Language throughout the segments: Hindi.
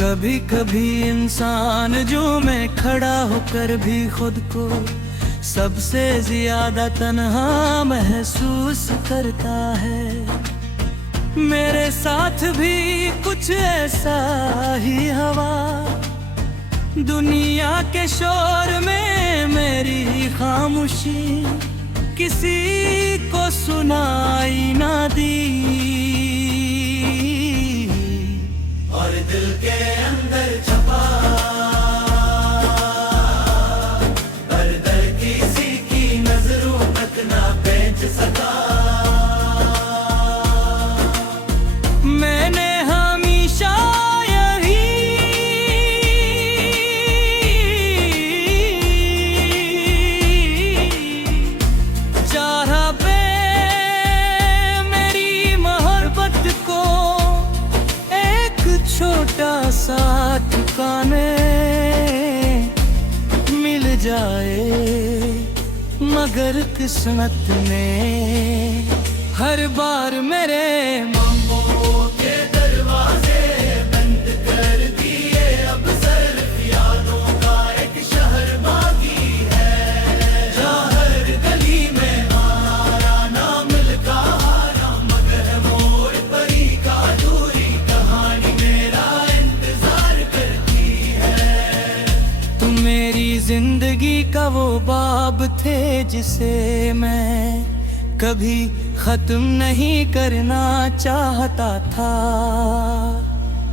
कभी कभी इंसान जो मैं खड़ा होकर भी खुद को सबसे ज्यादा तन्हा महसूस करता है। मेरे साथ भी कुछ ऐसा ही हवा, दुनिया के शोर में मेरी खामोशी किसी को सुनाई ना दी। और दिल के अंदर छपा दर्द किसी की नजरों तक ना पहुंच सका। मैंने हमेशा यही चाहा पे मेरी मोहब्बत को एक छोटा सा ठिकाने मिल जाए, मगर किस्मत ने हर बार मेरे मांगों के दरवाजे बंद कर दिए। अब सिर्फ यादों का एक शहर बाकी है, जहाँ हर गली में आना ना मिल कहाना, मगर मोड़ परी का दूरी कहानी मेरा इंतजार करती है। तुम मेरी जिंदगी का वो बाब थे जिसे मैं कभी खत्म नहीं करना चाहता था।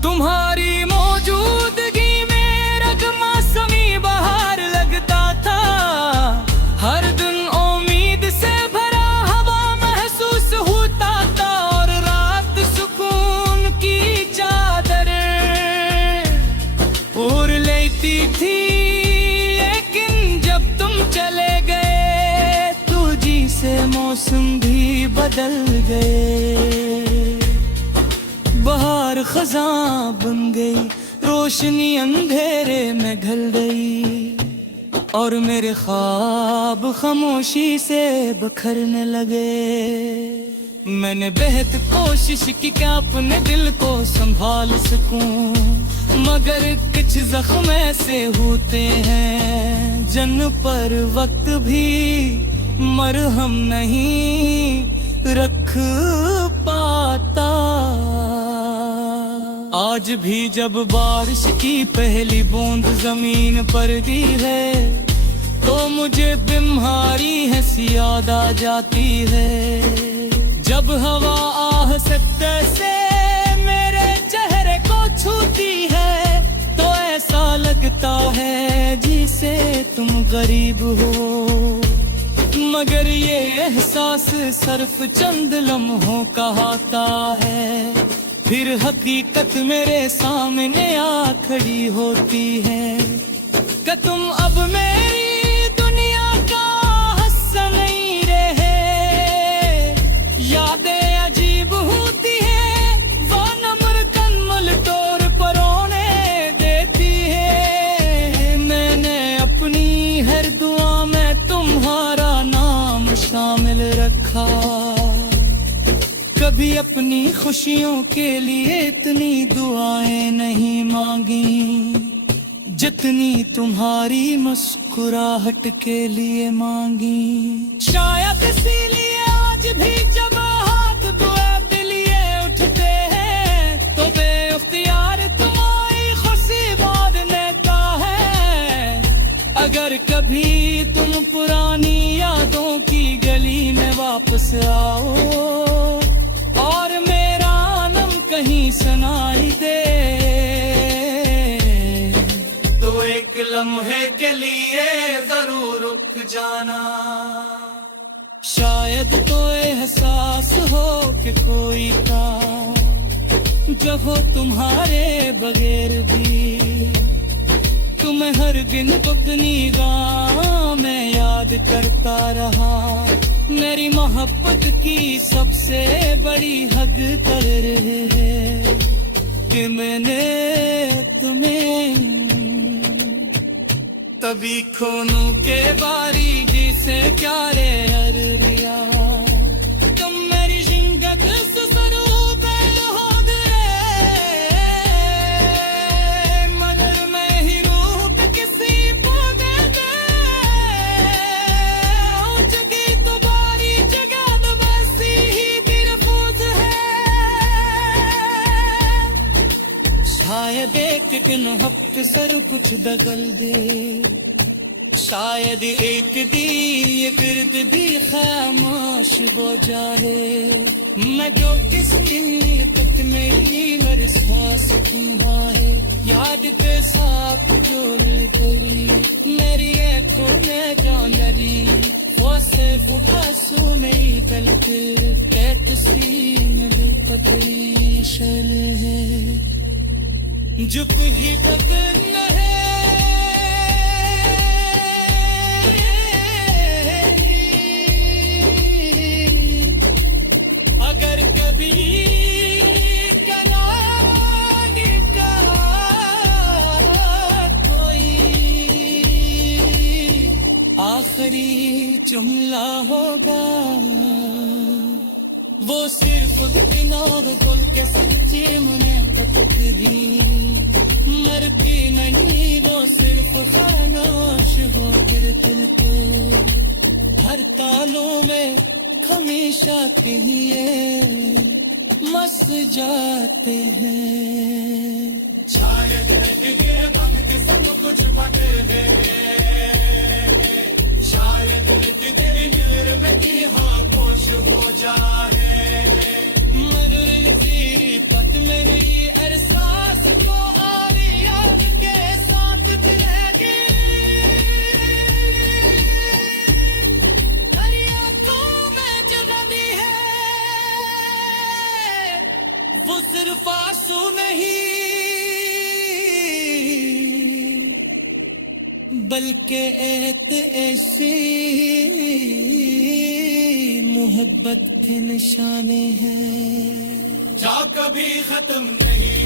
तुम्हारी मौजूदगी में रगमा समी बहार लगता था। हर दिन उम्मीद से भरा हवा महसूस होता था, और रात सुकून की चादर ओढ़ लेती थी। लेकिन जब तुम चले गए तो जी से मौसम भी बदल गए। बहार खज़ां बन गई, रोशनी अंधेरे में ढल गई, और मेरे ख्वाब खामोशी से बिखरने लगे। मैंने बेहद कोशिश की क्या अपने दिल को संभाल सकूं, मगर कुछ जख्म ऐसे होते हैं जिन पर वक्त भी मरहम नहीं रख पाता। आज भी जब बारिश की पहली बूंद जमीन पर गिरती है तो मुझे बीमारी है याद आ जाती है। जब हवा आह सकते से मेरे चेहरे को छूती है तो ऐसा लगता है जिसे तुम गरीब हो, मगर ये एहसास सिर्फ चंद लम्हों का आता है। फिर हकीकत मेरे सामने आ खड़ी होती है कि तुम अब मेरी दुनिया का हिस्सा नहीं रहे। यादें अजीब होती है, वो नम्र कन्मल तौर पर रोने देती है। मैंने अपनी हर दुआ में तुम्हारा नाम शामिल रखा, कभी अपनी खुशियों के लिए इतनी दुआएं नहीं मांगी जितनी तुम्हारी मुस्कुराहट के लिए मांगी। शायद इसीलिए आज भी जब हाथ दुआ लिए उठते हैं तो बेख्तियार तुम्हारी खुशी बांधने का है। अगर कभी तुम पुरानी यादों की गली में वापस आओ और मेरा नाम कहीं सुनाई दे तो एक लम्हे के लिए जरूर रुक जाना। शायद तो एहसास हो कि कोई था जो हो तुम्हारे बगैर भी, तुम्हें हर दिन अपनी गाँव में याद करता रहा। मेरी मोहब्बत की सबसे बड़ी हद कर है कि मैंने तुम्हें तभी खूनों के बारीकी से प्यारे कर दिया। तुम मेरी जिंदगी से शुरू हो गए शायद एक दिन हफ्ते सर कुछ बदल दे, शायद एक दिन ये गिर्द भी खामोश हो जाए। मैं जो किसी पत में ही मेरे सांस तुम्हारे याद के साथ जोड़ गई, मेरी आंखों में जानरी वो सिर्फ आंसू नहीं गलते, तस्वीर में पकड़ी शन है जुप ही बदन है। अगर कभी कनाने का कोई आखिरी जुमला होगा, वो सिर्फ बिनाग गुल के सच्चे मुने पतरी मरती नहीं, वो सिर्फ खामोश हो फिर दिल पे हर तालों में हमेशा कहिए मस जाते हैं। शायद के वक्त सब कुछ बदले, शायद तेरे में हाँ खुश हो जाए, मगर तेरी पत मेरी एहसास को और याद के साथ रहेगी। हरिया तो मैं जगह दी है, वो सिर्फ आंसू नहीं बल्कि एक ऐसी मोहब्बत के निशाने हैं जो कभी खत्म नहीं